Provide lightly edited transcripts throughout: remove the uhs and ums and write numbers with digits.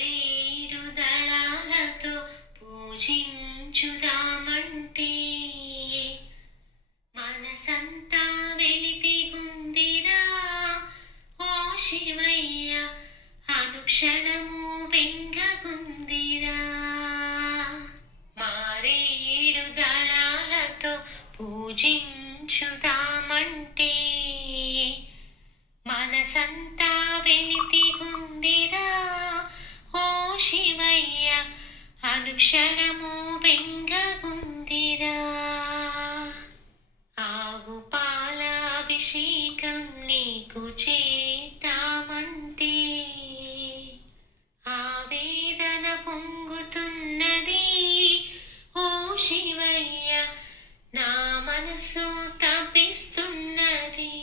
మారేడు దళాలతో పూజించుదామంటే మనసంతా వెలితిగుందిరా ఓ శివయ్య, అనుక్షణము బెంగగుందిరా. మారేడు దళాలతో పూజించుదామంటే మనసంతా వెలితిగుందిరా ఓ శివయ్య, అనుక్షణము బెంగగుందిరా. ఆవు పాల అభిషేకం నీకు చేద్దామంటే ఆవేదన పొంగుతున్నది ఓ శివయ్య, నా మనసు తప్పిస్తున్నది.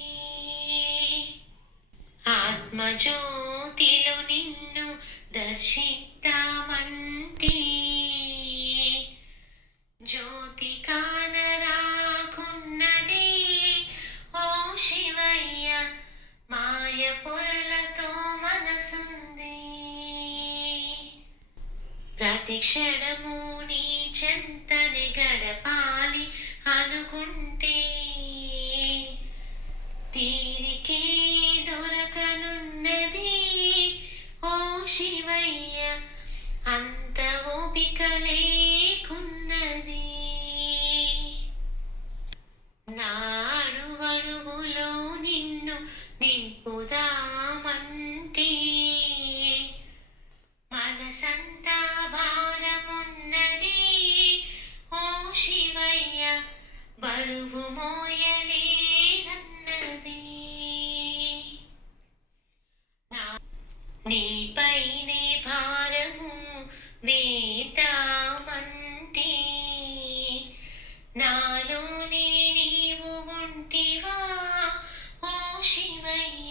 ఆత్మజ్యోతిలో నిన్ను దర్శిద్దామంటే జ్యోతి కానరాకున్నది ఓ శివయ్య, మాయ పొరలతో మనసుంది. ప్రతి క్షణము నీ చెంతని గడపాలి అనుకుంటే తీరికే దొరకనున్నది ఓ శివయ్య, అంత ఓపిక లేకున్నది. నా అడుగడుగులో నిన్ను నింపుదామంటే మనసంతా భారమున్నది ఓ శివయ్య, బరువు మోయలేనన్నది. నీపైనే భారము వేద్దామంటే నాలోనే నీవు ఉంటివా ఓ శివయ్య,